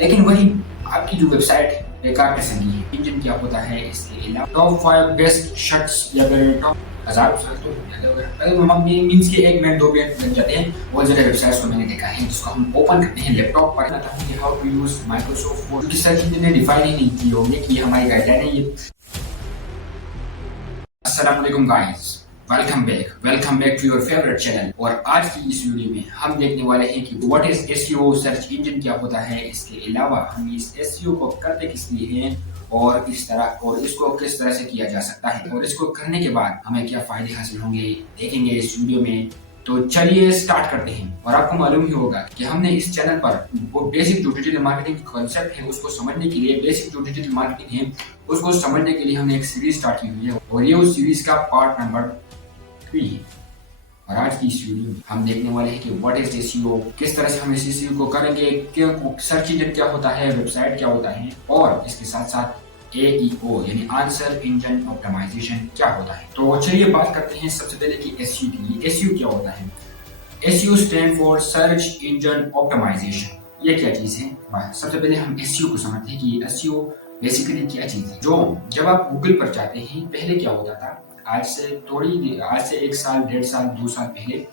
लेकिन वही आपकी जो वेबसाइट है बेकार किस्म की है। इंजन क्या होता है, इसके अलावा टॉप 5 बेस्ट शर्ट्स या फिर टॉप हज़ारों साल तो अगर मीन्स के 1 मिनट 2 मिनट लग जाते हैं। बहुत ज़्यादा वेबसाइट्स को मैंने देखा है जिसको हम ओपन करते हैं लैपटॉप पर, बताता हूँ कि how to use Microsoft Word, क्योंकि सर्च इंजन ने डिफाइन ही नहीं की होंगे कि ये हमारी गाइडलाइन है ये। अस्सलाम वालेकुम guys, welcome back to your favourite channel. और आज की इस वीडियो में हम देखने वाले हैं कि what is SEO, search engine क्या होता है, इसके अलावा हम इस एसईओ को करते किस लिए हैं और इसको किस तरह से किया जा सकता है और इसको करने के बाद हमें क्या फायदे हासिल होंगे, देखेंगे इस वीडियो में। तो चलिए स्टार्ट करते हैं। और आपको मालूम ही होगा कि हमने इस चैनल पर वो बेसिक जो डिजिटल मार्केटिंग कॉन्सेप्ट है उसको समझने के लिए, बेसिक जो डिजिटल मार्केटिंग है उसको समझने के लिए हमने एक सीरीज स्टार्ट की हुई है और ये उस सीरीज का पार्ट नंबर 3 है। और आज की इस वीडियो में हम देखने वाले हैं कि व्हाट इज एसईओ, किस तरह से हम इस एसईओ को करेंगे, सर्च इंजन क्या होता है, वेबसाइट क्या होता है और इसके साथ साथ एईओ यानी आंसर इंजन ऑप्टिमाइजेशन क्या होता है। तो चलिए बात करते हैं सबसे पहले कि एसईओ की। एसईओ क्या होता है? SEO stand for search engine optimization. ये क्या चीज है? सबसे पहले हम एसईओ को समझते हैं कि एसईओ बेसिकली क्या चीज है। जो जब आप गूगल पर जाते हैं, पहले क्या होता था, आज से 1 साल 1.5 साल 2 साल पहले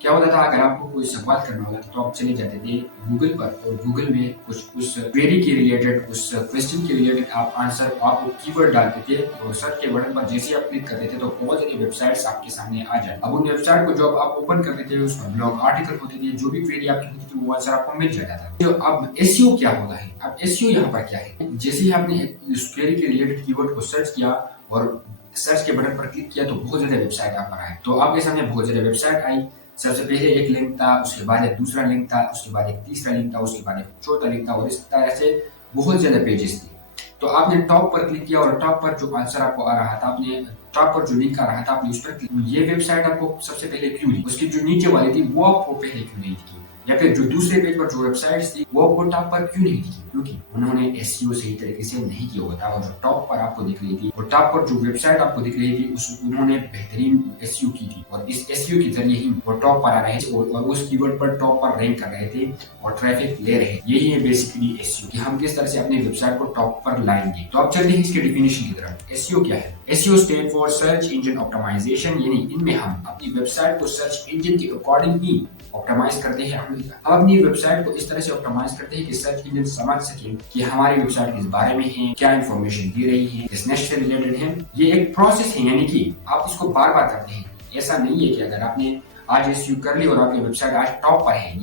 क्या होता था, अगर आपको कोई सवाल करना होता था तो आप चले जाते थे गूगल पर और गूगल में कुछ उस क्वेरी के रिलेटेड, उस क्वेश्चन के रिलेटेड आप कीवर्ड डालते थे और सर्च के बटन पर जैसे आप क्लिक करते थे तो बहुत सारी वेबसाइट्स आपके सामने आ जाए। अब उन वेबसाइट को जब आप ओपन करते थे उसमें ब्लॉग आर्टिकल होते थे, जो भी क्वेरी आपकी होती थी वो आंसर आपको मिल जाता था। तो अब एसईओ क्या होता है? अब एसईओ यहाँ पर क्या है? जैसे ही आपने उस क्वेरी के रिलेटेड कीवर्ड को सर्च किया और सर्च के बटन पर क्लिक किया तो बहुत ज्यादा वेबसाइट आप पर आए। तो आपके सामने बहुत ज्यादा वेबसाइट आई। सबसे पहले एक लिंक था, उसके बाद एक दूसरा लिंक था, उसके बाद एक तीसरा लिंक था, उसके बाद एक चौथा लिंक था और इस तरह से बहुत ज्यादा पेजेस थे। तो आपने टॉप पर क्लिक किया और टॉप पर जो आंसर आपको आ रहा था, आपने टॉप पर जो लिंक आ रहा था आपने उस पर क्लिक। ये वेबसाइट आपको सबसे पहले क्यों दी? उसकी जो नीचे वाली थी वो आपको पहले क्यों नहीं दिखी? या फिर जो दूसरे पेज पर जो वेबसाइट्स थी वो आपको टॉप पर क्यों नहीं दिखी? क्योंकि उन्होंने एसईओ सही तरीके से नहीं किया हुआ था। और जो टॉप पर आपको दिख रही थी और टॉप पर जो वेबसाइट आपको दिख रही थी उन्होंने बेहतरीन एसईओ की थी और इस एसईओ के जरिए ही वो टॉप पर आ रहे थे और उस कीवर्ड पर टॉप पर रैंक कर रहे थे और ट्रैफिक ले रहे थे। यही है बेसिकली एसईओ कि हम किस तरह से अपनी वेबसाइट को टॉप पर लाएंगे। तो अब चलते हैं इसके डेफिनेशन की तरफ। एसईओ क्या है? SEO stand for search engine optimization, यानी इनमें हम अपनी वेबसाइट को सर्च इंजन के अकॉर्डिंग ही ऑप्टिमाइज करते हैं। हम अपनी वेबसाइट को इस तरह से ऑप्टिमाइज करते हैं कि सर्च इंजन समझ सके कि हमारी वेबसाइट किस बारे में है, क्या इंफॉर्मेशन दे रही है, किस नेक्स्ट से रिलेटेड है। ये एक प्रोसेस है, यानी कि आप इसको बार बार करते हैं। ऐसा नहीं है कि अगर आपने आज एसईओ कर ली और आपकी वेबसाइट आज टॉप पर है,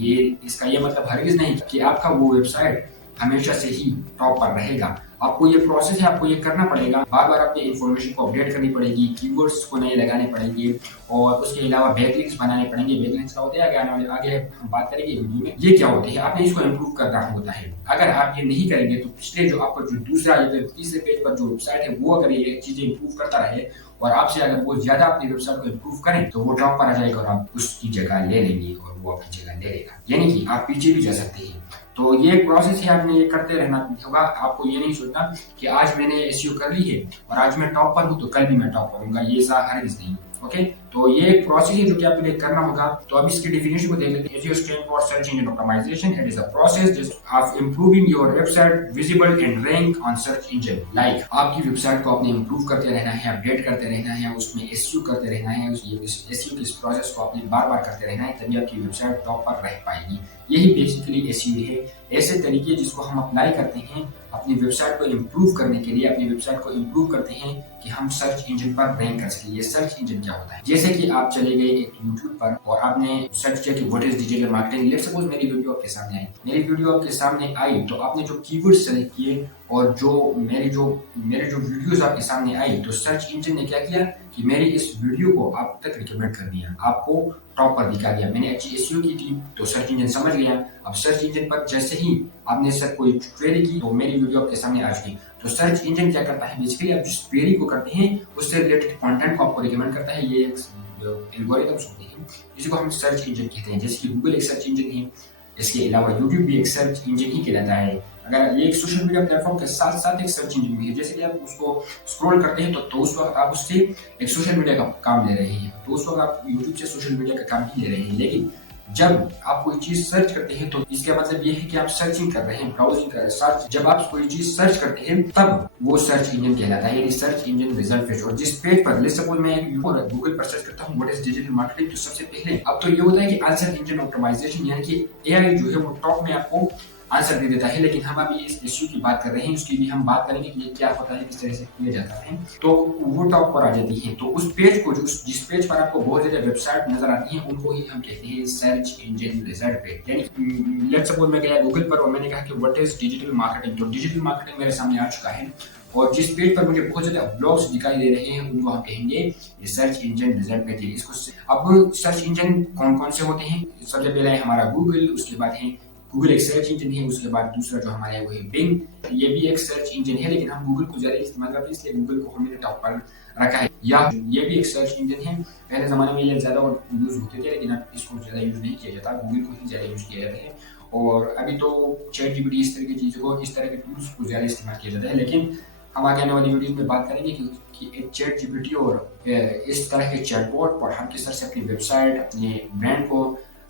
इसका ये मतलब हरगिज नहीं कि आपका वो वेबसाइट हमेशा से ही टॉप पर रहेगा। आपको ये प्रोसेस है, आपको ये करना पड़ेगा, बार बार अपने इन्फॉर्मेशन को अपडेट करनी पड़ेगी, कीवर्ड्स को नए लगाने पड़ेंगे और उसके अलावा बैकलिंक्स बनाने पड़ेंगे। बैकलिंक्स का होता है, आगे हम बात करेंगे वीडियो में ये क्या होते हैं। आपने इसको इम्प्रूव करना होता है। अगर आप ये नहीं करेंगे तो पिछले जो आपका जो दूसरा या फिर तीसरे पेज पर जो वेबसाइट है वो अगर ये चीजें इम्प्रूव करता रहे और आपसे अगर वो ज्यादा अपनी वेबसाइट को इम्प्रूव करें तो वो टॉप पर आ जाएगा और आप उसकी जगह ले लेंगे और वो आपकी जगह ले लेगा, यानी कि आप पीछे भी जा सकते हैं। तो ये एक प्रोसेस है, आपने ये करते रहना होगा। आपको ये नहीं सोचना कि आज मैंने एसईओ कर ली है और आज मैं टॉप पर हूँ तो कल भी मैं टॉप करूंगा, ये ऐसा हरगिज नहीं। ओके, तो ये एक प्रोसेस है जो कि आपको करना होगा। तो अब इसकी डेफिनेशन को देख लेते हैं। SEO stand for search engine optimization. It is a process of improving your website visible and rank on search engine. Like आपकी वेबसाइट को आपने इंप्रूव करते रहना है, अपडेट करते रहना है, उसमें एसईओ करते रहना है। एसईओ की इस प्रोसेस को आपने बार बार करते रहना है, तभी आपकी वेबसाइट टॉप पर रह पाएगी। यही बेसिकली एसईओ है। ऐसे तरीके जिसको हम अप्लाई करते हैं अपनी वेबसाइट को इम्प्रूव करने के लिए, अपनी वेबसाइट को इम्प्रूव करते हैं कि हम सर्च इंजन पर रैंक कर सके। ये सर्च इंजन क्या होता है? जैसे कि आप चले गए एक यूट्यूब पर और आपने सर्च किया कि what is digital marketing. Let's suppose मेरी वीडियो आपके सामने आई तो आपने जो कीवर्ड सेलेक्ट किए और जो मेरे जो वीडियोस आपके सामने आई तो सर्च इंजन ने क्या किया कि मेरी इस वीडियो को आप तक रिकमेंड कर दिया, आपको टॉप पर दिखा दिया। मैंने अच्छी एसईओ की थी तो सर्च इंजन समझ गया। अब सर्च इंजन पर जैसे ही आपने कोई क्वेरी की तो मेरी वीडियो आपके सामने आ चुकी। तो सर्च इंजन क्या करता है? बेसिकली आप जिस क्वेरी को करते हैं उससे रिलेटेड कंटेंट को आपको रिकमेंड करता है। ये एल्गोरिथम्स होते हैं जिसको हम सर्च इंजन कहते हैं। जैसे कि गूगल एक सर्च इंजन है, इसके अलावा यूट्यूब भी एक सर्च इंजन ही कहलाता है। अगर ये एक सोशल मीडिया प्लेटफॉर्म के साथ साथ एक सर्च इंजन भी है। जैसे कि आप उसको स्क्रॉल करते हैं तो उस वक्त आप उससे एक सोशल मीडिया का काम ले रहे हैं, तो उस वक्त आप यूट्यूब से सोशल मीडिया का काम ही ले रहे हैं। लेकिन जब आप कोई चीज सर्च करते हैं तो इसका मतलब ये है कि आप सर्चिंग कर रहे हैं, ब्राउजिंग कर रहे हैं, सर्च। जब आप कोई चीज सर्च करते हैं तब वो सर्च इंजन कहलाता है, यानी सर्च इंजन रिजल्ट पेज। और जिस पेज पर लेट्स सपोज मैं गूगल पर सर्च करता हूँ व्हाट इज डिजिटल मार्केटिंग, तो सबसे पहले अब तो ये होता है कि आंसर इंजन ऑप्टिमाइजेशन, यानी कि एआई जो है वो टॉप में आपको आंसर दे देता है। लेकिन हम अभी इस इश्यू की बात कर रहे हैं, उसकी भी हम बात करेंगे कि ये क्या होता है, किस तरह से किया जाता है। तो वो टॉप पर आ जाती है। तो उस पेज को जिस पेज पर आपको बहुत ज्यादा वेबसाइट नजर आती है उनको ही हम कहते हैं सर्च इंजन रिजल्ट पेज। यानी लेट्स सपोज मैं गया गूगल पर और मैंने कहा कि व्हाट इज डिजिटल मार्केटिंग, तो डिजिटल मार्केटिंग मेरे सामने आ चुका है। और जिस पेज पर मुझे बहुत ज्यादा ब्लॉग्स दिखाई दे रहे हैं उनको हम कहेंगे ये सर्च इंजन रिजल्ट पेज है। इसको अब सर्च इंजन कौन कौन से होते हैं? सबसे पहला है हमारा गूगल, उसके बाद है गूगल एक सर्च इंजन है, उसके बाद दूसरा जो हमारा है वो है बिंग, ये भी एक सर्च इंजन है, लेकिन हम गूगल को ज्यादा इस्तेमाल करते हैं इसलिए गूगल को हमने टॉप पर रखा है। या ये भी एक सर्च इंजन है, पहले जमाने में ये ज्यादा यूज होते थे लेकिन अब इसको ज्यादा यूज नहीं किया जाता, गूगल को ही ज्यादा यूज किया जाता है। और अभी तो चैट जीपीटी इस तरह की चीजों को, इस तरह के टूल्स को ज्यादा इस्तेमाल किया जाता है। लेकिन हम आगे आने वाली वीडियो में बात करेंगे कि चैट जीपीटी और इस तरह के चैटबॉट पर हम किस तरह से अपनी वेबसाइट, अपने ब्रांड को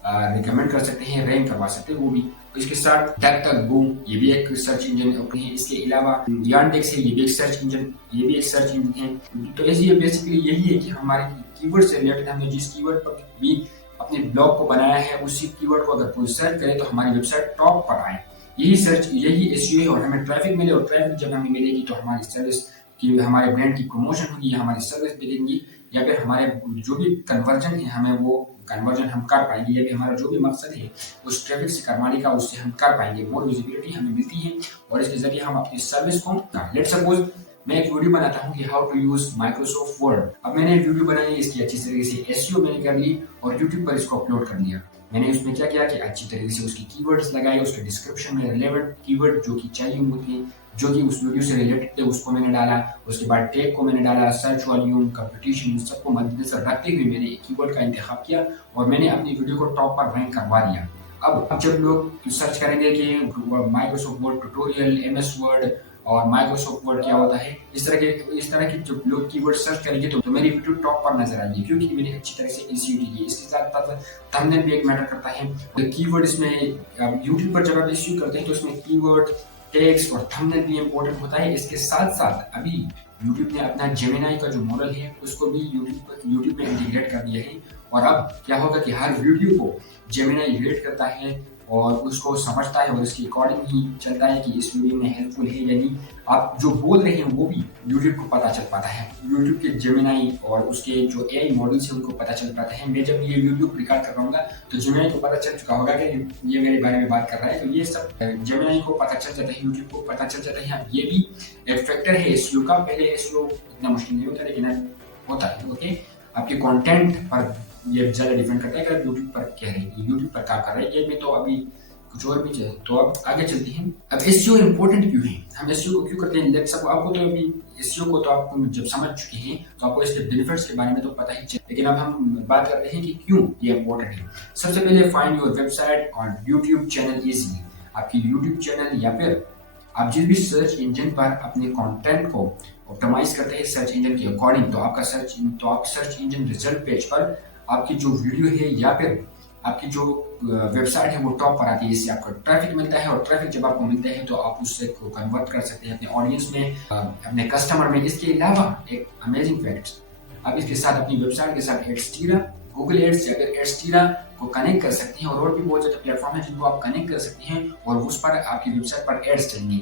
रिकमेंड कर सकते हैं, रैंक करवा सकते हैं वो भी। इसके साथ टक टक बूम, ये भी एक सर्च इंजन है। इसके अलावा यानडेक्स है, ये भी एक सर्च इंजन, ये भी एक सर्च इंजन है। तो ऐसे ये बेसिकली यही है कि हमारे कीवर्ड से रिलेटेड हमने जिस कीवर्ड पर भी अपने ब्लॉग को बनाया है उसी कीवर्ड को अगर कोई सर्च करे तो हमारी वेबसाइट टॉप पर आए। यही एसईओ है। और हमें ट्रैफिक मिले, और ट्रैफिक जब हमें मिलेगी तो हमारी सर्विस की, हमारे ब्रांड की प्रमोशन होगी या हमारी सर्विस मिलेंगी, या फिर हमारे जो भी कन्वर्जन है हमें वो कन्वर्जन हम कर पाएंगे, या भी हमारा जो भी मकसद है उस ट्रैफिक से करवाने का उससे हम कर पाएंगे। मोर विजिबिलिटी हमें मिलती है और इसके जरिए हम अपनी सर्विस को, लेट्स सपोज मैं एक वीडियो बनाता हूँ कि how to use Microsoft Word. अब मैंने वीडियो बनाई, इसकी अच्छी तरीके से एसईओ मैंने कर ली और यूट्यूब पर इसको अपलोड कर दिया। मैंने उसमें क्या किया कि अच्छी तरीके से उसकी कीवर्ड्स लगाए, उसके डिस्क्रिप्शन में रिलेवेंट कीवर्ड जो कि चाहिए होते हैं, जो कि उस वीडियो से रिलेटेड थे उसको मैंने डाला। उसके बाद टैग को मैंने डाला, सर्च वॉल्यूम, कंपटीशन, सबको मद्देनजर रखते हुए मैंने कीवर्ड का इंतखाब किया और मैंने अपनी वीडियो को टॉप पर रैंक करवा दिया। अब जब लोग सर्च करेंगे कि Microsoft word tutorial, MS word और माइक्रोसॉफ्ट वर्ड क्या होता है, इस तरह के जो लोग कीवर्ड सर्च करेंगे तो मेरी वीडियो टॉप पर नजर आएगी, क्योंकि मैंने अच्छी तरह से एसईओ की है। इसके साथ थंबनेल भी एक मैटर करता है। कीवर्ड इसमें यूट्यूब पर जब आप एसईओ करते हैं तो इसमें कीवर्ड, टैग्स और थंबनेल भी इंपॉर्टेंट होता है। इसके साथ साथ अभी यूट्यूब ने अपना जेमिनाई का जो मॉडल है उसको भी यूट्यूब में इंटीग्रेट कर दिया है। और अब क्या होगा कि हर वीडियो को जेमिनाई रेट करता है और उसको समझता है और उसके अकॉर्डिंग ही चलता है कि इस वीडियो में हेल्पफुल है, यानी आप जो बोल रहे हैं वो भी यूट्यूब को पता चल पाता है। यूट्यूब के जेमिनाई और उसके जो एआई मॉडल्स हैं उनको पता चल पाता है। मैं जब ये वीडियो रिकॉर्ड कर रहा हूँ तो जेमिनाई को पता चल चुका होगा कि ये मेरे बारे में बात कर रहा है, तो ये सब जेमिनाई को पता चल जाता है, यूट्यूब को पता चल जाता है। ये भी एक फैक्टर है एसईओ का। पहले एसईओ इतना मुश्किल नहीं होता लेकिन होता है। ओके, आपके कंटेंट पर ये ज्यादा डिपेंड करता है कि आप यूट्यूब पर कह रहे हैं, यूट्यूब पर क्या कर रहे हैं। ये में तो अभी कुछ और भी चाहिए। तो अब आगे चलते हैं। अब एसईओ इंपॉर्टेंट क्यों है, हम एसईओ को क्यों करते हैं? लेट्स सपोज आपको तो अभी एसईओ को तो आपको जब समझ चुके हैं तो आपको इसके बेनिफिट्स के बारे में तो पता ही चाहिए, लेकिन अब हम बात करते हैं कि क्यों ये इंपॉर्टेंट है। सबसे पहले फाइंड योर वेबसाइट और यूट्यूब चैनल इजीली। आपकी यूट्यूब चैनल या फिर आप जिस भी सर्च इंजन पर अपने कंटेंट को ऑप्टिमाइज करते हैं सर्च इंजन के अकॉर्डिंग, तो आप सर्च इंजन रिजल्ट पेज पर आपकी जो वीडियो है या फिर आपकी जो वेबसाइट है वो टॉप पर आती है। इससे आपको ट्रैफिक मिलता है और ट्रैफिक जब आपको मिलता है तो आप उससे को कन्वर्ट कर सकते हैं अपने ऑडियंस में, अपने कस्टमर में। इसके अलावा एक अमेजिंग फैक्ट, आप इसके साथ अपनी वेबसाइट के साथ एड्सटीरा, गूगल एड्स या फिर एड्सटीरा को कनेक्ट कर सकते हैं। और भी बहुत ज्यादा प्लेटफॉर्म है जिनको आप कनेक्ट कर सकते हैं और उस पर आपकी वेबसाइट पर एड्स चलेंगे।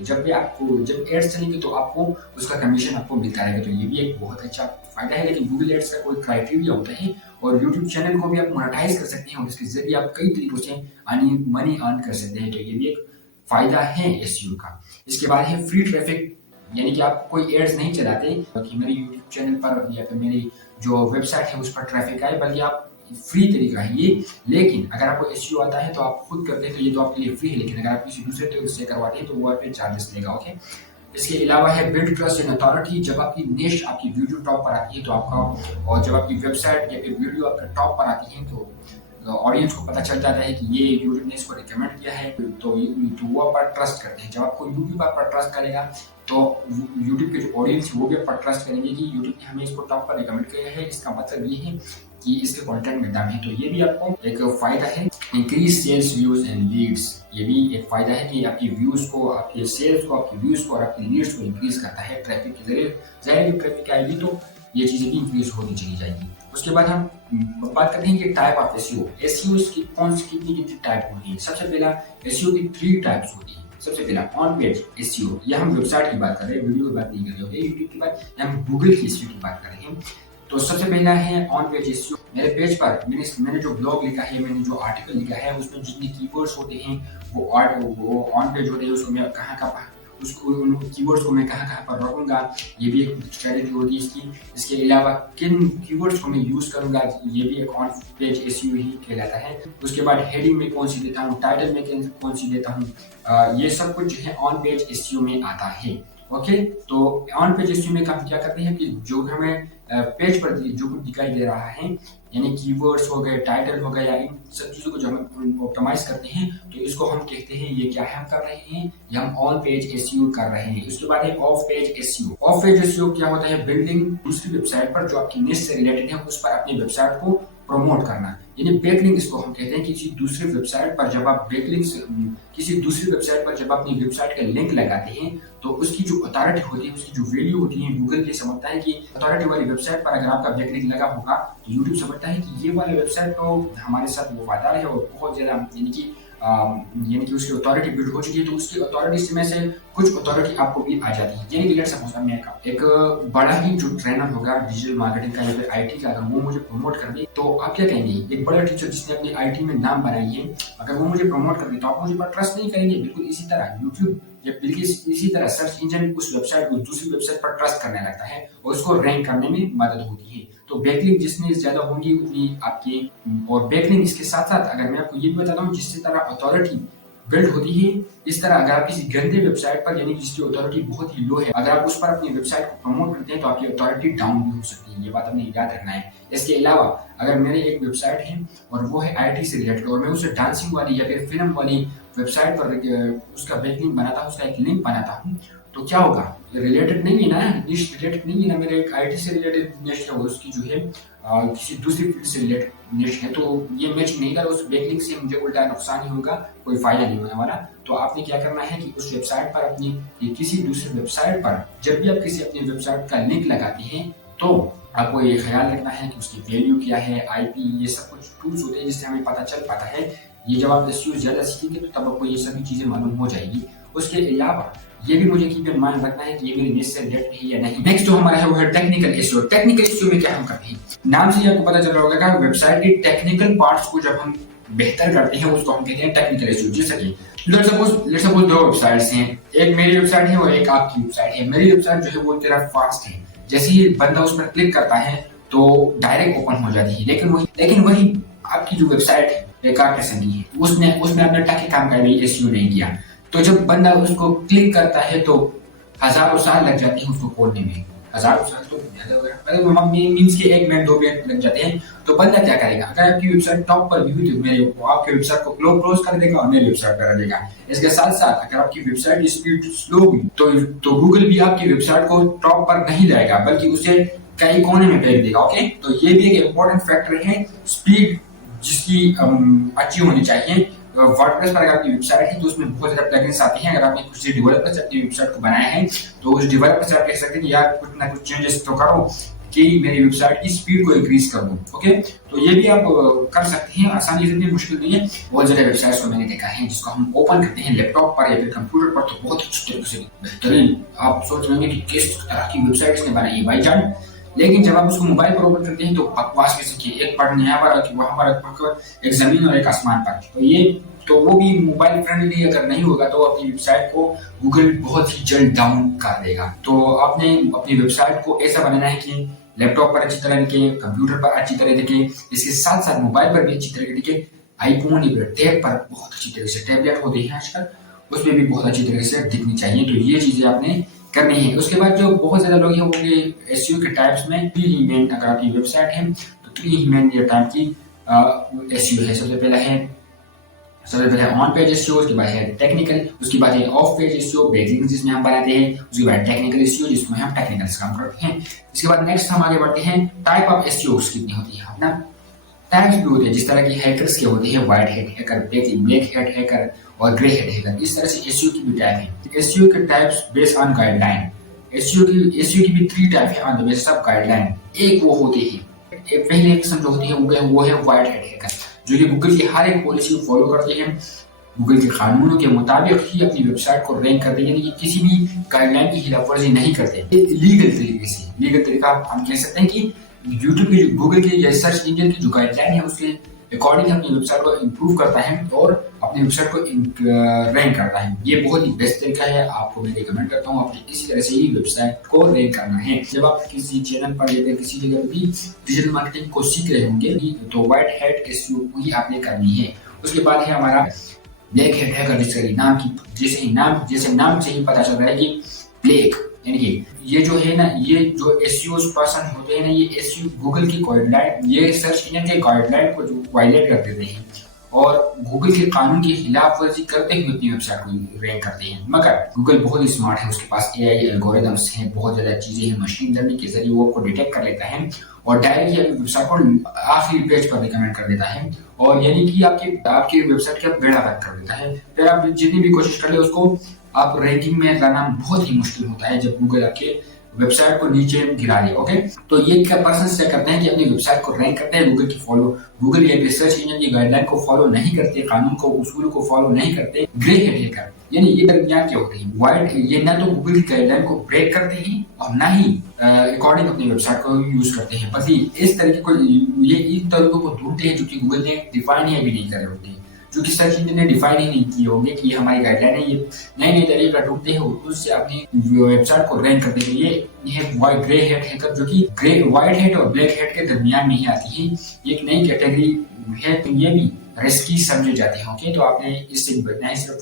जब एड्स चलेंगे तो आपको उसका कमीशन आपको मिलता रहेगा। तो ये भी एक बहुत अच्छा फायदा है। लेकिन गूगल एड्स का कोई क्राइटेरिया होता है और यूट्यूब चैनल को भी आप मोनेटाइज कर सकते हैं और इसके जरिए आप कई तरीकों से मनी अर्न कर सकते हैं। तो ये भी एक फायदा है एसईओ का। इसके बाद है फ्री ट्रैफिक, यानी कि आप कोई एड्स नहीं चलाते कि मेरे यूट्यूब चैनल पर या फिर मेरी जो वेबसाइट है उस पर ट्रैफिक आए, बल्कि आप फ्री तरीका है ये। लेकिन अगर आपको एसईओ आता है तो आप खुद करते हैं तो ये तो आपके लिए फ्री है, लेकिन अगर आप किसी दूसरे तरीके से करवाते हैं तो वो आपके चार्जेस लेगा। ओके, इसके अलावा है बिल्ड ट्रस्ट एंड अथॉरिटी। जब आपकी निश, आपकी वीडियो टॉप पर आती है तो आपका, और जब आपकी वेबसाइट या फिर वीडियो आपका टॉप पर आती है तो ऑडियंस को पता चल जाता है कि ये यूट्यूब ने इसको रिकमेंड किया है, तो वो आप पर ट्रस्ट करते हैं। जब आपको यूट्यूब पर ट्रस्ट करेगा तो यूट्यूब के जो ऑडियंस है वो भी आप पर ट्रस्ट करेंगे कि यूट्यूब ने हमें इसको टॉप पर रिकमेंड किया है। इसका मतलब ये है कि इसके कंटेंट में दम है। तो ये भी आपको एक फायदा है। Increase sales views and leads, ये भी एक फायदा है कि आपकी व्यूज को, आपके सेल्स को, आपकी व्यूज को और आपकी लीड्स को इंक्रीज करता है ट्रैफिक के जरिए। जाहिर ट्रैफिक आएगी तो ये चीजें भी इंक्रीज होती चली जाएगी। उसके बाद हम बात करते हैं कि टाइप ऑफ एसईओ। एसईओ की कौन सी कितनी कितनी टाइप होती है। सबसे पहला एसईओ की 3 टाइप्स होती है। सबसे पहला ऑन पेज एसईओ, यह हम वेबसाइट की बात कर रहे हैं, वीडियो की बात नहीं कर रहे हैं, यूट्यूब की बात, हम गूगल की एसईओ की बात कर रहे हैं। तो सबसे पहला है ऑन पेज एसईओ। मेरे पेज पर मैंने जो ब्लॉग लिखा है, मैंने जो आर्टिकल लिखा है, उसमें जितने कीवर्ड्स होते हैं वो ऑन पेज होते हैं। उसको मैं उन कीवर्ड्स को मैं कहाँ पर रखूंगा, ये भी एक स्ट्रेटजी होती है इसकी। इसके अलावा किन कीवर्ड्स को मैं यूज करूंगा, ये भी एक ऑन पेज एसईओ ही कहलाता है। उसके बाद हेडिंग में कौन सी देता हूँ, टाइटल में कौन सी देता हूँ, ये सब कुछ जो है ऑन पेज एसईओ में आता है। ओके, तो ऑन पेज एसईओ में हम क्या करते हैं कि जो हमें पेज पर जो कुछ दिखाई दे रहा है, यानी कीवर्ड्स हो गए, टाइटल हो गया, इन सब चीजों को जो हम ऑप्टिमाइज करते हैं तो इसको हम कहते हैं ये क्या है हम कर रहे हैं, ये हम ऑन पेज एसईओ कर रहे हैं। उसके बाद है of page SEO. Of page SEO क्या होता है, बिल्डिंग दूसरी वेबसाइट पर जो आपकी निश से रिलेटेड है उस पर अपनी वेबसाइट को प्रमोट करना, यानी बैकलिंक इसको हम कहते हैं। किसी दूसरी वेबसाइट पर जब आप किसी दूसरी वेबसाइट पर जब अपनी वेबसाइट का लिंक लगाते हैं तो उसकी जो अथॉरिटी होती है, उसकी जो वैल्यू होती है, गूगल ये समझता है कि अथॉरिटी वाली वेबसाइट पर अगर आपका बैकलिंक लगा होगा तो यूट्यूब समझता है कि ये वाला वेबसाइट तो हमारे साथ वफादार है और बहुत ज्यादा यानी कि उसकी अथॉरिटी बिल्ड हो चुकी है, तो उसकी अथॉरिटी में से कुछ अथॉरिटी आपको भी आ जाती है। यानी कि लेट्स सपोज मैं एक बड़ा ही जो ट्रेनर होगा डिजिटल मार्केटिंग का या फिर आईटी का, अगर वो मुझे प्रमोट कर दे तो आप क्या कहेंगे, एक बड़ा टीचर जिसने अपनी आईटी में नाम बनाई है, अगर वो मुझे प्रमोट कर दे तो आप मुझे पर ट्रस्ट नहीं करेंगे। बिल्कुल इसी तरह यूट्यूब या बिल्कुल इसी तरह सर्च इंजन उस वेबसाइट को दूसरी वेबसाइट पर ट्रस्ट करने लगता है और उसको रैंक करने में मदद होती है। तो बैकलिंक जितनी ज्यादा होंगी उतनी आपकी, और बैकलिंक इसके साथ साथ अगर मैं आपको ये भी बताता हूँ, जिस तरह अथॉरिटी बिल्ड होती है इस तरह अगर आप किसी गंदे वेबसाइट पर, यानी जिसकी अथॉरिटी बहुत ही लो है, अगर आप उस पर अपनी वेबसाइट को प्रमोट करते हैं तो आपकी अथॉरिटी डाउन भी हो सकती है। ये बात हमें याद रखना है। इसके अलावा अगर मेरे एक वेबसाइट है और वो है आईटी से रिलेटेड और मैं उसे डांसिंग वाली या फिर फिल्म वाली वेबसाइट पर उसका बैकलिंक बनाता हूँ, उसका एक लिंक बनाता हूँ, तो क्या होगा, रिलेटेड नहीं है ना, निश रिलेटेड नहीं है ना, मेरे एक आईटी से रिलेटेड निश है, उसकी जो है किसी दूसरी फील्ड से रिलेटेड निश है, तो ये मैच नहीं कर, उस बैकलिंक से मुझे उल्टा नुकसान ही होगा, कोई फायदा नहीं होने वाला। तो आपने क्या करना है कि उस वेबसाइट पर अपनी किसी दूसरी वेबसाइट पर जब भी आप किसी अपनी वेबसाइट का लिंक लगाते हैं तो आपको ये ख्याल रखना है कि उसकी वैल्यू क्या है, आईपी, ये सब कुछ टूल्स होते हैं जिससे हमें पता चल पाता है। ये जब आप एसईओ ज्यादा सीखेंगे तो तब आपको ये सभी चीजें मालूम हो जाएगी। उसके अलावा ये भी मुझे कीप इन माइंड रखना है कि ये मेरी निश से रिलेटेड है या नहीं। नेक्स्ट जो हमारा है वो है टेक्निकल एसईओ। टेक्निकल एसईओ में क्या हम करते हैं, नाम से आपको पता चल रहा होगा कि वेबसाइट के टेक्निकल पार्ट्स को जब हम बेहतर करते हैं उसको हम कहते हैं टेक्निकल एसईओ। जैसे कि लेट्स सपोज 2 वेबसाइट्स हैं, एक मेरी वेबसाइट है और एक आपकी वेबसाइट है। मेरी वेबसाइट जो है वो तेरा फास्ट है, जैसे ही बंदा उस पर क्लिक करता है तो डायरेक्ट ओपन हो जाती है, लेकिन वही आपकी जो वेबसाइट है बेकार किस्म की है, उसमें आपने टके काम का भी एसईओ नहीं किया, तो जब बंदा उसको क्लिक करता है तो हजारों साल लग जाते हैं उसको खोलने में। हजारों साल तो ज्यादा मीन्स के 1 मिनट 2 मिनट लग जाते हैं। तो बंदा क्या करेगा, अगर आपकी वेबसाइट टॉप पर भी हुई तो मेरे आपके वेबसाइट को क्लोज कर देगा और मेरी वेबसाइट पर देगा। इसके साथ साथ अगर आपकी वेबसाइट की स्पीड स्लो हुई तो गूगल भी आपकी वेबसाइट को टॉप पर नहीं लाएगा बल्कि उसे कई कोने में भेज देगा। ओके, तो ये भी एक इम्पोर्टेंट फैक्टर है, स्पीड जिसकी अच्छी होनी चाहिए। वर्डप्रेस पर अगर आपकी वेबसाइट है तो उसमें बहुत ज्यादा प्लगइन्स आते हैं। अगर आपने कुछ डेवलपर से अपनी वेबसाइट को बनाया है तो उस डेवलपर से आप कह सकते हैं कि यार कुछ ना कुछ चेंजेस तो करो कि मेरी वेबसाइट की स्पीड को इंक्रीज कर दूं। ओके, तो ये भी आप कर सकते हैं, आसानी से, मुश्किल नहीं है। बहुत ज्यादा वेबसाइट्स को मैंने देखा है जिसको हम ओपन करते हैं लैपटॉप पर या फिर कंप्यूटर पर तो बहुत अच्छी तरीके से बेहतरीन, आप सोच रहे हैं कि किस तरह की वेबसाइट इसने बनाई है भाईजान, लेकिन जब आप उसको मोबाइल पर ओपन करते हैं तो बकवास किस्म की, एक पर यहाँ पर वहां पर एक जमीन और एक आसमान पर, तो वो भी मोबाइल फ्रेंडली अगर नहीं होगा तो अपनी वेबसाइट को गूगल बहुत ही जल्द डाउन कर देगा। तो आपने अपनी वेबसाइट को ऐसा बनाना है कि लैपटॉप पर अच्छी तरह दिखे, कंप्यूटर पर अच्छी तरह दिखे, इसके साथ साथ मोबाइल पर भी अच्छी तरह दिखे, आईफोन या टैब पर बहुत अच्छी तरह से, टैबलेट होते हैं आजकल, उसमें भी बहुत अच्छी तरह से दिखनी चाहिए। तो ये चीजें आपने करनी है। उसके बाद जो बहुत ज्यादा लोग हैं वो एसईओ के टाइप्स में 3 मेन, अगर आपकी वेबसाइट है तो 3 मेन टाइप की एसईओ है। सबसे पहले ऑन पेज एसईओ, उसके बाद है टेक्निकल, उसके बाद है ऑफ पेज एसईओ, बैकलिंक जिसमें हम बनाते हैं, उसके बाद टेक्निकल एसईओ जिसमें हम टेक्निकल काम करते हैं। इसके बाद नेक्स्ट हम आगे बढ़ते हैं टाइप ऑफ एसईओ कितनी होती है। अपना टाइप्स भी होते हैं, जिस तरह की हैकर्स के होते हैं, white hat hacker, black hat hacker और ग्रे हैट हैकर। इस तरह से एसईओ की भी टाइप है। एसईओ के types based on guideline. SEO की भी 3 टाइप है on the basis of guideline. एक वो होते हैं, पहले किस्म जो होती है वो है व्हाइट हैट हैकर, जो कि गूगल की हर एक पॉलिसी को फॉलो करते हैं, गूगल के कानूनों के मुताबिक ही अपनी वेबसाइट को रैंक करते हैं, यानी कि किसी भी गाइडलाइन की खिलाफवर्जी नहीं करते। लीगल तरीके से, लीगल तरीका हम कह सकते हैं कि यूट्यूब की गूगल की सर्च इंजन की जो गाइडलाइन है उसके अकॉर्डिंग अपनी वेबसाइट को इम्प्रूव करता है और अपनी वेबसाइट को रैंक करता है। ये बहुत ही बेस्ट तरीका है, आपको मैं रिकमेंड करता हूँ आपने इसी तरह से ही वेबसाइट को रैंक करना है। जब आप किसी चैनल पर या किसी जगह भी डिजिटल मार्केटिंग को सीख रहे होंगे तो व्हाइट हैट एसईओ ही आपने करनी है। उसके बाद है हमारा ब्लैक हैट हैकर, जैसे नाम से ही पता चल रहा है कि ब्लैक, यानी कि ये जो है ना, ये जो एसईओ पर्सन होते हैं ना, ये एसईओ गूगल की गाइडलाइन, ये सर्च इंजन के गाइडलाइन को जो वायलेट कर देते हैं और गूगल के कानून की खिलाफवर्जी करते हुए अपनी वेबसाइट को रैंक करते हैं। मगर गूगल बहुत ही स्मार्ट है, उसके पास एआई एल्गोरिथम्स हैं, बहुत ज्यादा चीजें हैं, मशीन लर्निंग के जरिए वो आपको डिटेक्ट कर लेता है और डायरेक्टली अपनी वेबसाइट को आखिरी पेज पर रिकमेंड कर देता है, और यानी कि आपकी वेबसाइट का बेड़ा गर्क कर देता है। फिर आप जितनी भी कोशिश कर ले उसको आप रैंकिंग में लाना बहुत ही मुश्किल होता है जब गूगल आपके वेबसाइट को नीचे गिरा दे। ओके, तो ये क्या पर्सन क्या करते हैं कि अपनी वेबसाइट को रैंक करते हैं, गूगल या सर्च इंजन की गाइडलाइन को फॉलो नहीं करते, कानून को उसूल को फॉलो नहीं करते। ग्रे हैट हैकर, यानी ये दरमियान क्या होते हैं, व्हाइट, ये ना तो गूगल की गाइडलाइन को ब्रेक करते हैं और ना ही अकॉर्डिंग अपनी वेबसाइट को यूज करते हैं, बल्कि इस तरीके को इन तरीकों को ढूंढते हैं जो कि गूगल ने डिफाइन ही अभी नहीं करे होते हैं, जो कि सर्च इंजन ने डिफाइन ही नहीं किए होंगे कि ये हमारी गाइडलाइन है। ये नए नए तरीके ढूंढते हैं उससे अपनी वेबसाइट को रैंक करते हैं। ये ग्रे हैट हैकर, जो कि व्हाइट हैट और ब्लैक हैट के दरमियान में ही आती है, ये एक नई कैटेगरी है, तो ये भी रिस्की समझे जाते हैं। ओके, तो आपने इससे बचना है, सिर्फ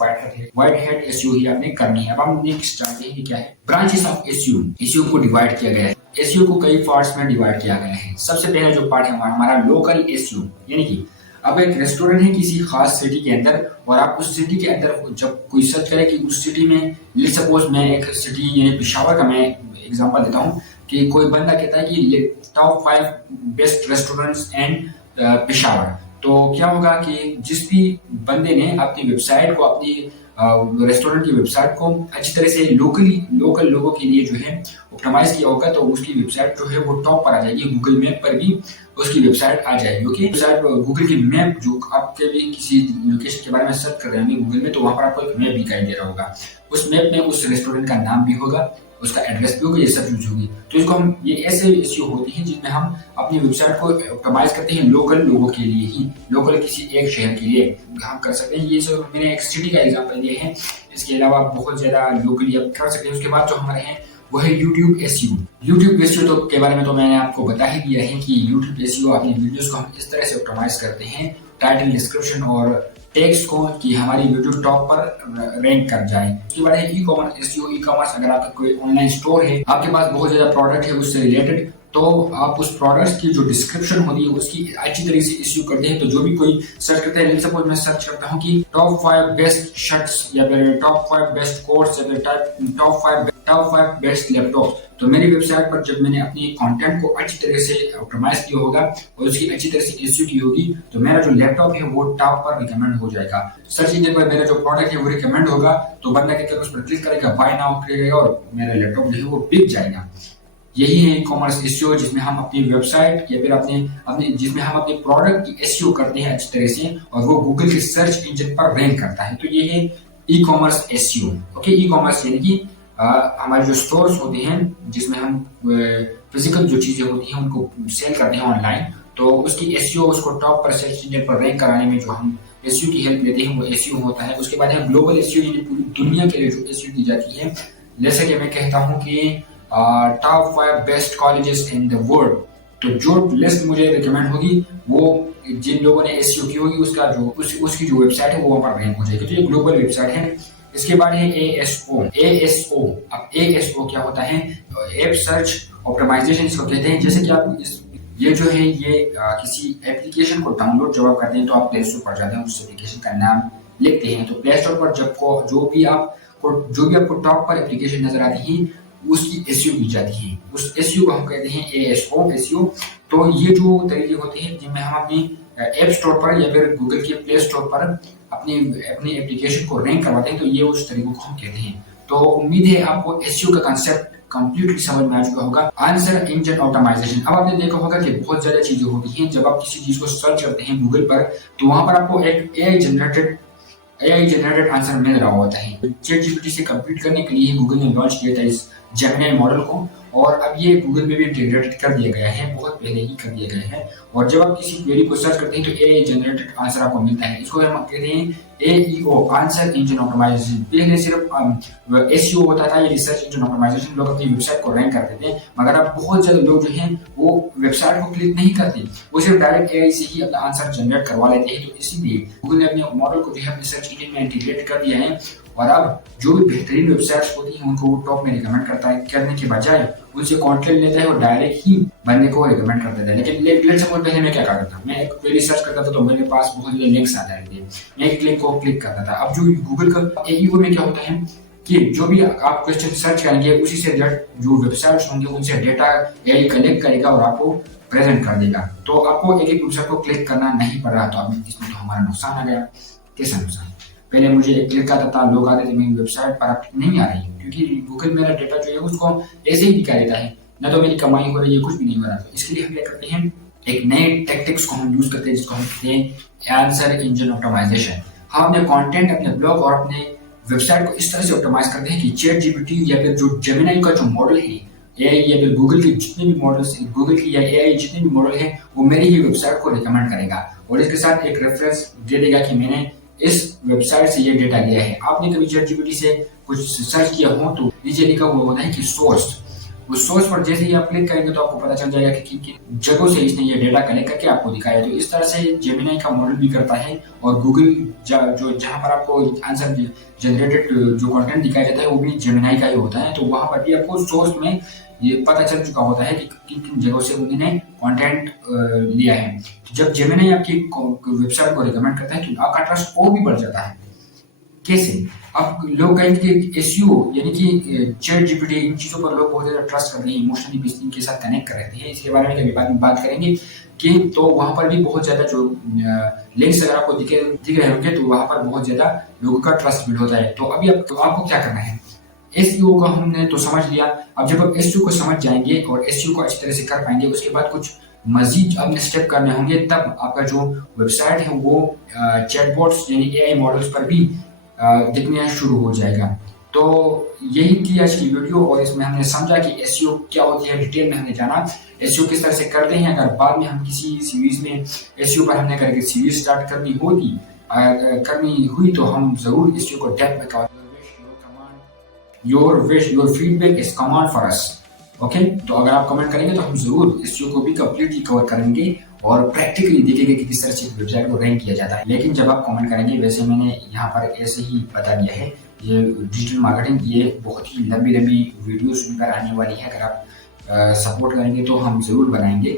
व्हाइट हैट एसईओ ही आपने करनी है। अब हम नेक्स्ट जानते हैं कि क्या है ब्रांचेस ऑफ एसईओ। एसईओ को डिवाइड किया गया है, एसईओ को कई पार्ट्स में डिवाइड किया गया है। सबसे पहला जो पार्ट है हमारा लोकल एसईओ, यानी कि अब एक रेस्टोरेंट है किसी खास सिटी के अंदर और आप उस सिटी के अंदर जब कोई सर्च करे कि उस सिटी में, सपोज मैं एक सिटी यानी पेशावर का मैं एग्जांपल देता हूँ कि कोई बंदा कहता है कि top 5 best restaurants and Peshawar, तो क्या होगा कि जिस भी बंदे ने अपनी वेबसाइट को, अपनी रेस्टोरेंट की वेबसाइट को अच्छी तरह से लोकल लोगों के लिए जो है ऑप्टिमाइज किया होगा, तो उसकी वेबसाइट जो है वो टॉप पर आ जाएगी, गूगल मैप पर भी उसकी वेबसाइट आ जाएगी। क्योंकि वेबसाइट गूगल की मैप, जो आपके भी किसी लोकेशन के बारे में सर्च कर रहे होंगे गूगल में, तो वहां पर आपको एक मैप दिखाई दे रहा होगा, उस मैप में उस रेस्टोरेंट का नाम भी होगा, उसका एड्रेस भी होगा, ये सब चीज होगी। तो इसको हम, ये ऐसे इश्यू होती है जिसमें हम अपनी वेबसाइट को ऑप्टिमाइज करते हैं लोकल लोगों के लिए ही, लोकल किसी एक शहर के लिए हम कर सकते हैं। ये सब मैंने एक सिटी का एग्जांपल दिया है, इसके अलावा बहुत ज्यादा लोकली आप कर सकते हैं। उसके बाद जो हमारे हैं वो है यूट्यूब एसईओ। यूट्यूब एसईओ तो के बारे में तो मैंने आपको बता ही दिया है कि यूट्यूब एसईओ अपनी वीडियोस को हम इस तरह से ऑप्टिमाइज करते हैं, टाइटल, डिस्क्रिप्शन और टेक्स्ट को, कि हमारी वीडियो टॉप पर रैंक कर जाए। उसके बाद है e commerce SEO. E commerce, अगर आपका कोई ऑनलाइन स्टोर है, आपके पास बहुत ज्यादा प्रोडक्ट है उससे रिलेटेड, तो आप उस प्रोडक्ट्स की जो डिस्क्रिप्शन होती है उसकी अच्छी तरीके से इश्यू करते हैं। तो जो भी कोई सर्च करता है, सपोज मैं सर्च करता हूँ कि टॉप 5 बेस्ट शर्ट्स या फिर टॉप 5 बेस्ट कोट्स या फिर टॉप 5 बेस्ट लैपटॉप, तो मेरी वेबसाइट पर जब मैंने अपनी कंटेंट को अच्छी तरह से ऑप्टिमाइज किया होगा और उसकी अच्छी तरह से इश्यू की होगी, तो मेरा जो लैपटॉप है वो टॉप पर रिकमेंड हो जाएगा। सर्च इंजन पर मेरा जो प्रोडक्ट है वो रिकमेंड होगा, तो बंदा क्या करेगा, उस पर क्लिक करेगा, बाय नाउ करेगा और मेरा लैपटॉप जो है वो बिक जाएगा। यही है ई कॉमर्स एसईओ, जिसमें हम अपनी वेबसाइट या फिर जिसमें हम अपने प्रोडक्ट की एसईओ करते हैं अच्छी तरह से और वो गूगल के सर्च इंजन पर रैंक करता है। तो ये है e commerce SEO. Okay, e commerce यानी कि हमारे जो स्टोर्स होते हैं जिसमें हम फिजिकल जो चीजें होती हैं उनको सेल करते हैं ऑनलाइन, तो उसकी एसईओ, उसको टॉप पर सर्च इंजन पर रैंक कराने में जो हम एसईओ की हेल्प लेते हैं वो एसईओ होता है। उसके बाद है ग्लोबल एसईओ, यानी पूरी दुनिया के लिए जो एसईओ की जाती है। जैसे कि मैं कहता हूँ कि top 5 best colleges in the world, तो जो लिस्ट मुझे रिकमेंड होगी वो जिन लोगों ने एसईओ की होगी उसकी जो वेबसाइट है वो वहां पर रैंक हो जाएगी। तो ये ग्लोबल वेबसाइट है। इसके बाद है एएसओ। अब एएसओ क्या होता है, ऐप सर्च ऑप्टिमाइजेशन इसको कहते हैं। जैसे कि आप ये जो है ये किसी एप्लीकेशन को डाउनलोड जब आप करते हैं तो आप प्ले स्टोर पर जाते हैं, उस एप्लीकेशन का नाम लिखते हैं, तो प्ले स्टोर पर जो भी आपको टॉप पर एप्लीकेशन नजर आती है उसकी एसईओ की जाती है। उस एसईओ को हम कहते हैं एएसओ एसईओ। तो ये जो तरीके होते हैं जिनमें हम अपनी ऐप स्टोर पर या फिर गूगल के प्ले स्टोर पर अपनी अपनी एप्लीकेशन को रैंक करवाते हैं, तो ये उस तरीकों को हम कहते हैं। तो उम्मीद है आपको एसईओ का कांसेप्ट कंप्लीटली समझ में आ चुका होगा। Answer engine optimization. अब आपने देखा होगा कि बहुत ज्यादा चीजें होती हैं जब आप किसी चीज को सर्च करते हैं गूगल पर, तो वहां पर आपको एक एआई जनरेटेड आंसर मिल रहा होता है। चैट जीपीटी से कंपीट करने के लिए गूगल ने लॉन्च किया था इस जेमिनी मॉडल को, और अब ये गूगल में भी इंटीग्रेटेड कर दिया गया है, बहुत पहले ही कर दिया गया है। और जब आप किसी क्वेरी को सर्च करते हैं तो एआई जनरेटेड आंसर आपको मिलता है। इसको हम कहते हैं एईओ, आंसर इंजन ऑप्टिमाइजेशन। पहले सिर्फ एसईओ होता था, ये रिसर्च इंजन ऑप्टिमाइजेशन। लोग अपनी वेबसाइट को रैंक करते थे, मगर अब बहुत ज्यादा लोग जो हैं वो वेबसाइट को क्लिक नहीं करते, वो सिर्फ डायरेक्ट एआई से ही अपना आंसर जनरेट करवा लेते हैं। तो इसीलिए गूगल ने अपने मॉडल को जो है अपने सर्च इंजन में इंटीग्रेट कर दिया है, और अब जो भी बेहतरीन वेबसाइट्स होती हैं उनको वो टॉप में रिकमेंड करता है, करने के बजाय उनसे कंटेंट लेता है और डायरेक्ट ही बनने को रिकमेंड कर देता है। लेकिन लेट्स सपोज पहले मैं क्या करता था, मैं एक क्वेरी सर्च करता था तो मेरे पास बहुत सारे लिंक्स आ जाते थे, मैं एक लिंक को क्लिक करता था। अब जो गूगल का एईओ में क्या होता है कि जो भी आप क्वेश्चन सर्च करेंगे उसी से जो वेबसाइट्स होंगे उनसे डेटा एआई कलेक्ट करेगा और आपको प्रेजेंट कर देगा। तो आपको एक एक वेबसाइट को क्लिक करना नहीं पड़ रहा। तो अब इसमें तो हमारा नुकसान आ गया। कैसा नुकसान? पहले मुझे एक क्लिक आता था, लोग आते थे मेरी वेबसाइट पर, अब नहीं आ रही, क्योंकि गूगल मेरा डेटा जो है उसको ऐसे ही दिखा देता है, ना तो मेरी कमाई हो रही है, कुछ भी नहीं हो रहा। तो इसके लिए हम क्या करते हैं, एक नए टैक्टिक्स को हम यूज करते हैं जिसको हम कहते हैं आंसर इंजन ऑप्टिमाइजेशन। हम अपने कंटेंट, अपने ब्लॉग और अपने वेबसाइट को इस तरह से ऑप्टिमाइज करते हैं कि चैट जीपीटी या फिर जो जेमिनी का जो मॉडल है, एआई या फिर गूगल के जितने भी मॉडल्स, गूगल की या एआई जितने भी मॉडल है, वो मेरी ही वेबसाइट को रिकमेंड करेगा और इसके साथ एक रेफरेंस दे देगा कि मैंने इस वेबसाइट से ये डेटा लिया है। आपने कभी चैट जीपीटी से कुछ सर्च किया हो तो नीचे लिखा हुआ होता है कि सोर्स, उस सोर्स पर जैसे ही आप क्लिक करेंगे तो आपको पता चल जाएगा कि किन जगहों से इसने ये डेटा कलेक्ट करके आपको दिखाया। तो इस तरह से जेमिनी का मॉडल भी करता है, और गूगल जो जहां पर आपको आंसर जनरेटेड जो कंटेंट दिखाया जाता है वो भी जेमिनी का ही होता है। तो वहां पर भी आपको सोर्स में ये पता चल चुका होता है कि किन किन जगहों से उन्होंने कंटेंट लिया है। तो जब जेमिनी आपकी वेबसाइट को रिकमेंड करता है तो आपका ट्रस्ट और भी बढ़ जाता है। कैसे? अब लोग कहेंगे कि एसईओ यानी कि चैट जीपीटी, इन चीजों पर लोग बहुत ज्यादा ट्रस्ट करते हैं, इमोशनली भी इनके साथ कनेक्ट कर रहे हैं। इसके बारे में कभी बाद में बात करेंगे कि तो वहां पर भी बहुत ज्यादा जो लिंक्स अगर आपको दिख रहे होंगे तो वहां पर बहुत ज्यादा लोगों का ट्रस्ट बिल्ड होता है। तो अभी आपको क्या करना है, एसईओ को हमने तो समझ लिया। अब जब आप एसईओ को समझ जाएंगे और एसईओ को अच्छी तरह से कर पाएंगे, उसके बाद कुछ मजीद अपने स्टेप करने होंगे, तब आपका जो वेबसाइट है वो चैटबॉट्स यानी एआई मॉडल्स पर भी दिखना शुरू हो जाएगा। तो यही थी आज की वीडियो, और इसमें हमने समझा कि एसईओ क्या होती है, डिटेल में हमने जाना एसईओ किस तरह से करते हैं। अगर बाद में हम किसी सीरीज में एसईओ पर हमने करके सीरीज स्टार्ट करनी हुई तो हम जरूर एसईओ को डेप्थ में cover. Your feedback is command for us. Okay, तो अगर आप कमेंट करेंगे तो हम जरूर एसईओ को भी कंप्लीटली कवर करेंगे और प्रैक्टिकली देखेंगे कि किस तरह से वेबसाइट को रैंक किया जाता है। लेकिन जब आप कमेंट करेंगे, वैसे मैंने यहाँ पर ऐसे ही बता दिया है, ये डिजिटल मार्केटिंग ये बहुत ही लंबी वीडियोस पर आने वाली है। अगर आप सपोर्ट करेंगे तो हम जरूर बनाएंगे।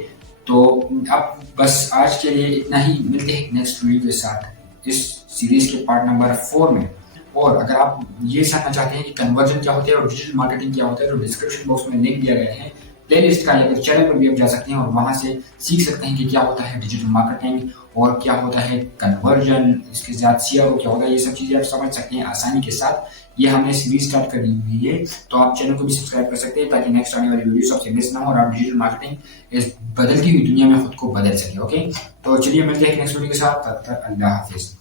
तो अब बस आज के लिए इतना ही, मिलते हैं नेक्स्ट वीडियो के साथ इस सीरीज के पार्ट नंबर 4 में। और अगर आप ये जानना चाहते हैं कि कन्वर्जन क्या होता है और डिजिटल मार्केटिंग क्या होता है, तो डिस्क्रिप्शन बॉक्स में लिंक दिया गया है प्लेलिस्ट का, या फिर चैनल पर भी आप जा सकते हैं और वहां से सीख सकते हैं कि क्या होता है डिजिटल मार्केटिंग और क्या होता है कन्वर्जन, इसके साथ सीआरओ क्या होता है, ये सब चीजें आप समझ सकते हैं आसानी के साथ। ये हमने सीरीज स्टार्ट कर दी हुई है, तो आप चैनल को भी सब्सक्राइब कर सकते हैं ताकि नेक्स्ट आने वाली वीडियो आपसे मिस ना हो और आप डिजिटल मार्केटिंग इस बदलती हुई दुनिया में खुद को बदल सके। ओके, तो चलिए मिलते हैं नेक्स्ट वीडियो के साथ, तब तक अल्लाह हाफिज।